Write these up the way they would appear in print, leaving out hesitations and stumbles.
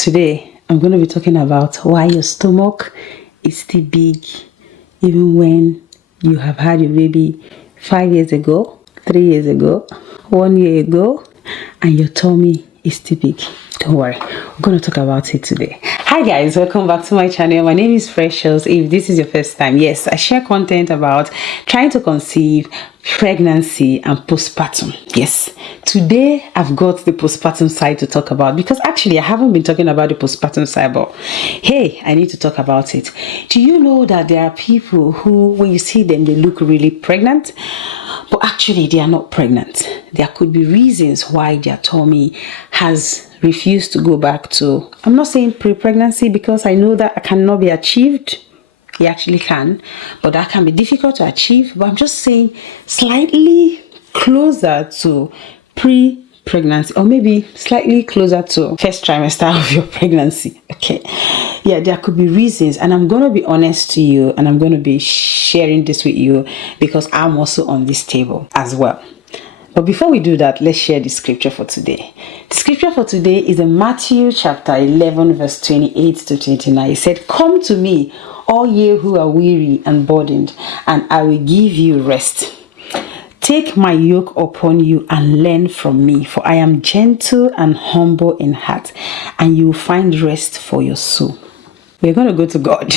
Today, I'm going to be talking about why your stomach is still big even when you have had your baby 5 years ago, 3 years ago, 1 year ago, and your tummy is still big. Don't worry, we're going to talk about it today. Hi guys, welcome back to my channel. My name is Precious. If this is your first time, yes, I share content about trying to conceive, pregnancy, and postpartum. Yes, today I've got the postpartum side to talk about because actually I haven't been talking about the postpartum side, but hey, I need to talk about it. Do you know that there are people who, when you see them, they look really pregnant, but actually they are not pregnant? There could be reasons why their tummy has refused to go back to, I'm not saying pre-pregnancy because I know that cannot be achieved. You actually can, but that can be difficult to achieve. But I'm just saying slightly closer to pre-pregnancy, or maybe slightly closer to first trimester of your pregnancy. Okay, yeah, there could be reasons, and I'm going to be honest to you, and I'm going to be sharing this with you because I'm also on this table as well. But before we do that, let's share the scripture for today. The scripture for today is in Matthew chapter 11, verse 28 to 29. It said, "Come to me, all ye who are weary and burdened, and I will give you rest. Take my yoke upon you and learn from me, for I am gentle and humble in heart, and you will find rest for your soul." We're going to go to God.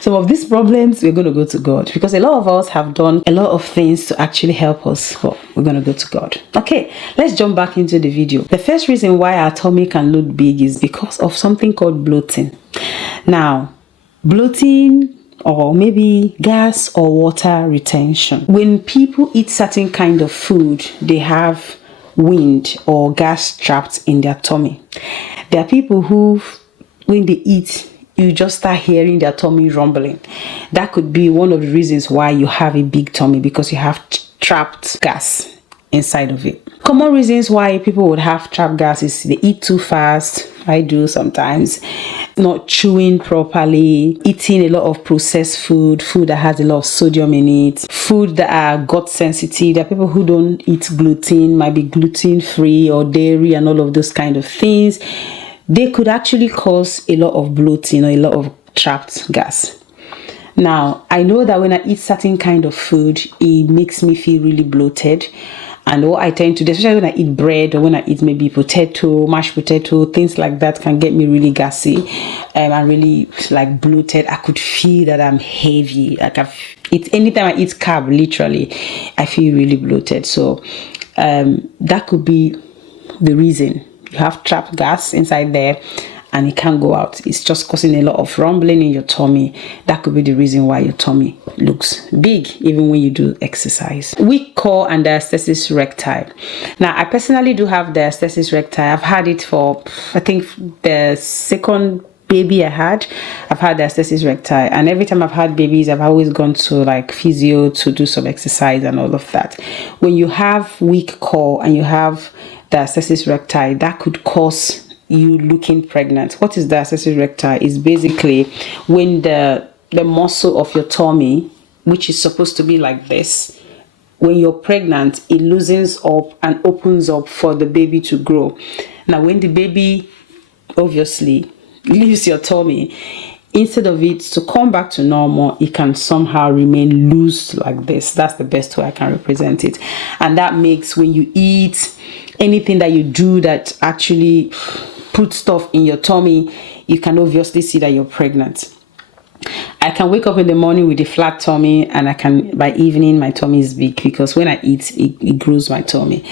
Some of these problems, we're going to go to God because a lot of us have done a lot of things to actually help us. But we're going to go to God. Okay, let's jump back into the video. The first reason why our tummy can look big is because of something called bloating. Now, bloating, or maybe gas or water retention. When people eat certain kind of food, they have wind or gas trapped in their tummy. There are people who, when they eat, you just start hearing their tummy rumbling. That could be one of the reasons why you have a big tummy, because you have trapped gas inside of it. Common reasons why people would have trapped gas is they eat too fast. I do sometimes. Not chewing properly, eating a lot of processed food that has a lot of sodium in it, food that are gut sensitive. There are people who don't eat gluten, might be gluten free or dairy and all of those kind of things. They could actually cause a lot of bloating or a lot of trapped gas. Now, I know that when I eat certain kind of food, it makes me feel really bloated. And what I tend to do, especially when I eat bread or when I eat maybe potato, mashed potato, things like that can get me really gassy. I'm really like bloated. I could feel that I'm heavy. Like anytime I eat carb, literally, I feel really bloated. So that could be the reason. You have trapped gas inside there and it can't go out. It's just causing a lot of rumbling in your tummy. That could be the reason why your tummy looks big even when you do exercise. Weak core and diastasis recti. Now, I personally do have diastasis recti. I've had it for, I think, the second baby I had. I've had diastasis recti, and every time I've had babies, I've always gone to like physio to do some exercise and all of that. When you have weak core and you have diastasis recti, that could cause you looking pregnant. What is diastasis recti? Is basically when the muscle of your tummy, which is supposed to be like this, when you're pregnant, it loosens up and opens up for the baby to grow. Now, when the baby obviously leaves your tummy, instead of it to come back to normal, it can somehow remain loose like this. That's the best way I can represent it. And that makes when you eat, anything that you do that actually put stuff in your tummy, you can obviously see that you're pregnant. I can wake up in the morning with a flat tummy, and I can, by evening, my tummy is big because when I eat, it grows my tummy.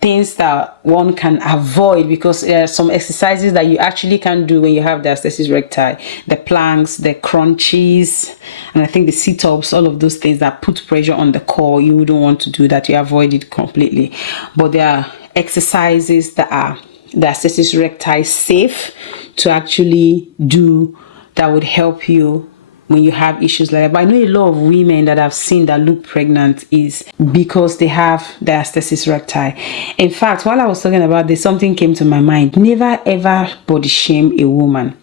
Things that one can avoid, because there are some exercises that you actually can do when you have diastasis recti. The planks, the crunches, and I think the sit-ups, all of those things that put pressure on the core, you wouldn't want to do that. You avoid it completely. But there are exercises that are diastasis recti safe to actually do that would help you when you have issues like that. But I know a lot of women that I've seen that look pregnant is because they have diastasis recti. In fact, while I was talking about this, something came to my mind. Never ever body shame a woman,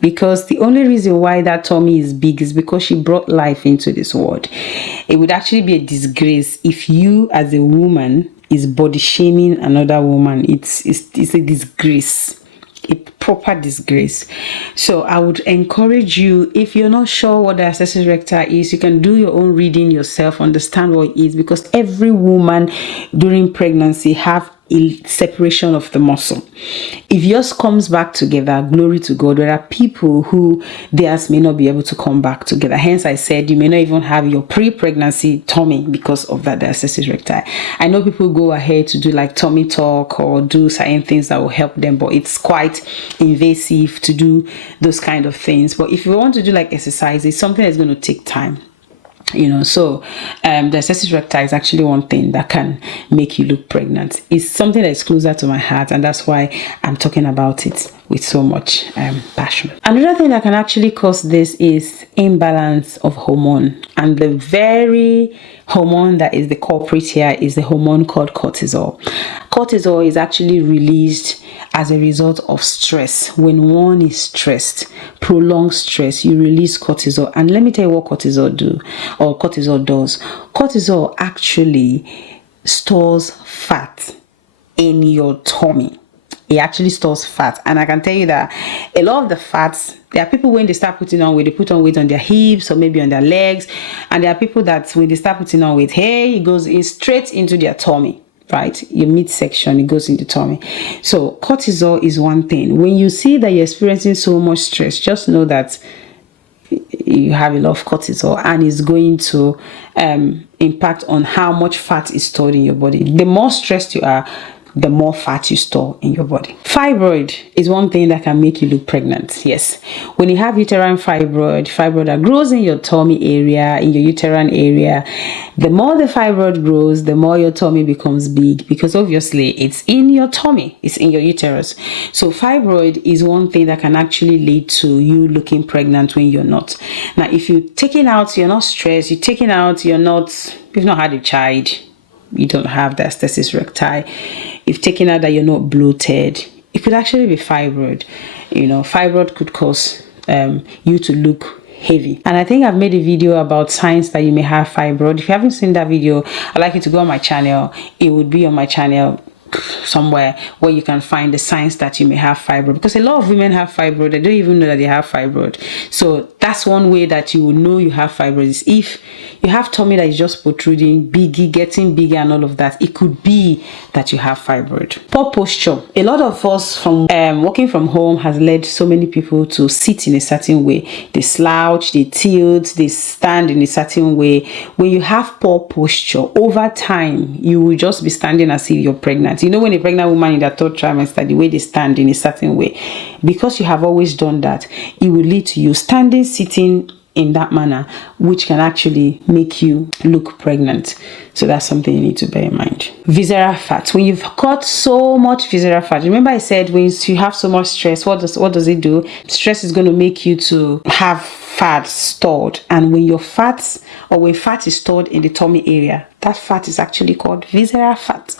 because the only reason why that tummy is big is because she brought life into this world. It would actually be a disgrace if you as a woman is body shaming another woman. It's a disgrace. proper disgrace. So I would encourage you, if you're not sure what diastasis recti is, you can do your own reading yourself, understand what it is, because every woman during pregnancy have a separation of the muscle. If yours comes back together, glory to God. There are people who theirs may not be able to come back together. Hence I said you may not even have your pre-pregnancy tummy because of that diastasis recti. I know people go ahead to do like tummy talk or do certain things that will help them, but it's quite invasive to do those kind of things. But if you want to do like exercise, it's something that's going to take time. So diastasis recti is actually one thing that can make you look pregnant. It's something that is closer to my heart, and that's why I'm talking about it with so much passion. Another thing that can actually cause this is imbalance of hormone, and the very hormone that is the culprit here is the hormone called cortisol. Cortisol is actually released as a result of stress. When one is stressed, prolonged stress, you release cortisol. And let me tell you what cortisol does. Cortisol actually stores fat in your tummy. It actually stores fat, and I can tell you that a lot of the fats, there are people when they start putting on weight, they put on weight on their hips or maybe on their legs, and there are people that when they start putting on weight, hey, it goes in straight into their tummy, right? Your midsection, it goes into tummy. So cortisol is one thing. When you see that you're experiencing so much stress, just know that you have a lot of cortisol, and it's going to impact on how much fat is stored in your body. The more stressed you are, the more fat you store in your body. Fibroid is one thing that can make you look pregnant. Yes, when you have uterine fibroid that grows in your tummy area, in your uterine area, the more the fibroid grows, the more your tummy becomes big, because obviously it's in your tummy, it's in your uterus. So fibroid is one thing that can actually lead to you looking pregnant when you're not. Now, if you're taking out, you're not stressed, you're taking out, you've not had a child, you don't have diastasis recti, if taking out that you're not bloated, it could actually be fibroid. Fibroid could cause you to look heavy. And I think I've made a video about signs that you may have fibroid. If you haven't seen that video, I'd like you to go on my channel. It would be on my channel somewhere where you can find the signs that you may have fibroid, because a lot of women have fibroid, they don't even know that they have fibroid. So that's one way that you will know you have fibroid, is if you have tummy that is just protruding, getting bigger and all of that, it could be that you have fibroid. Poor posture. A lot of us from working from home has led so many people to sit in a certain way. They slouch, they tilt, they stand in a certain way. When you have poor posture, over time you will just be standing as if you're pregnant. When a pregnant woman in their third trimester, the way they stand in a certain way, because you have always done that, it will lead to you standing, sitting in that manner, which can actually make you look pregnant. So that's something you need to bear in mind. Visceral fat. When you've got so much visceral fat, remember I said when you have so much stress, what does it do? Stress is going to make you to have fat stored, and when fat is stored in the tummy area, that fat is actually called visceral fat.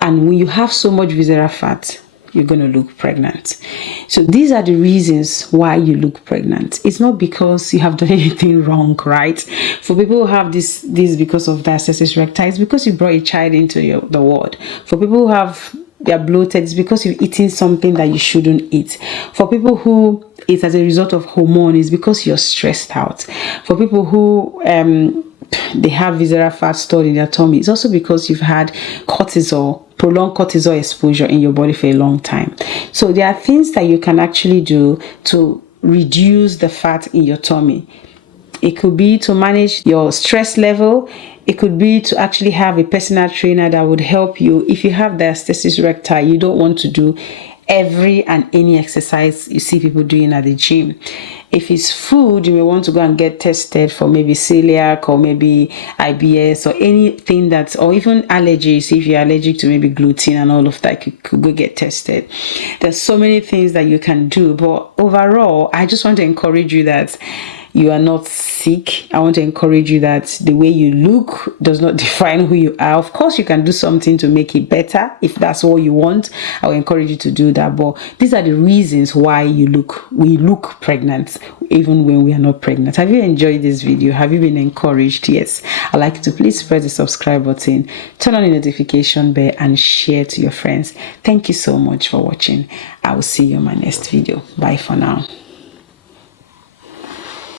And when you have so much visceral fat, you're going to look pregnant. So these are the reasons why you look pregnant. It's not because you have done anything wrong, right? For people who have this because of diastasis recti, it's because you brought a child into the world. For people who they're bloated, it's because you've eaten something that you shouldn't eat. For people who it's as a result of hormone, it's because you're stressed out. For people who they have visceral fat stored in their tummy, it's also because you've had prolonged cortisol exposure in your body for a long time. So there are things that you can actually do to reduce the fat in your tummy. It could be to manage your stress level. It could be to actually have a personal trainer that would help you. If you have diastasis recti, you don't want to do every and any exercise you see people doing at the gym. If it's food, you may want to go and get tested for maybe celiac or maybe IBS or anything or even allergies. If you're allergic to maybe gluten and all of that, you could go get tested. There's so many things that you can do, but overall, I just want to encourage you that you are not sick. I want to encourage you that the way you look does not define who you are. Of course, you can do something to make it better if that's all you want. I will encourage you to do that. But these are the reasons why we look pregnant even when we are not pregnant. Have you enjoyed this video? Have you been encouraged? Yes. I'd like you to please press the subscribe button, turn on the notification bell, and share to your friends. Thank you so much for watching. I will see you in my next video. Bye for now.